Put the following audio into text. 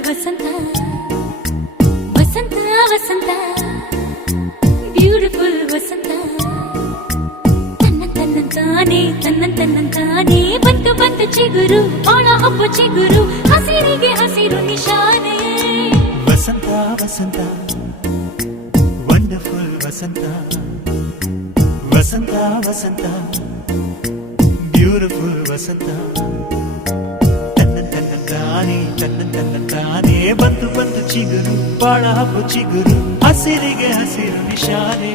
ವಸಂತ ವಸಂತ ವಸಂತ beautiful ವಸಂತ ತನ್ನಂತಾನೆ ಬಂತು ಬಂತು ಚಿಗುರು ಒಳ ಹಬ್ಬ ಚಿಗುರು ಹಸಿರಿಗೆ ಹಸಿರು ನಿಶಾನೆ ವಸಂತ ವಸಂತ ವಂಡರ್ಫುಲ್ ವಸಂತ ವಸಂತ ವಸಂತ ಬ್ಯೂಟಿಫುಲ್ ವಸಂತ ತನ್ನಂತಾನೆ ಬಂತು ಬಂತು ಚಿಗುರು ಬಾಳ ಹಬ್ಬ ಚಿಗುರು ಹಸಿರಿಗೆ ಹಸಿರು ನಿಶಾನೆ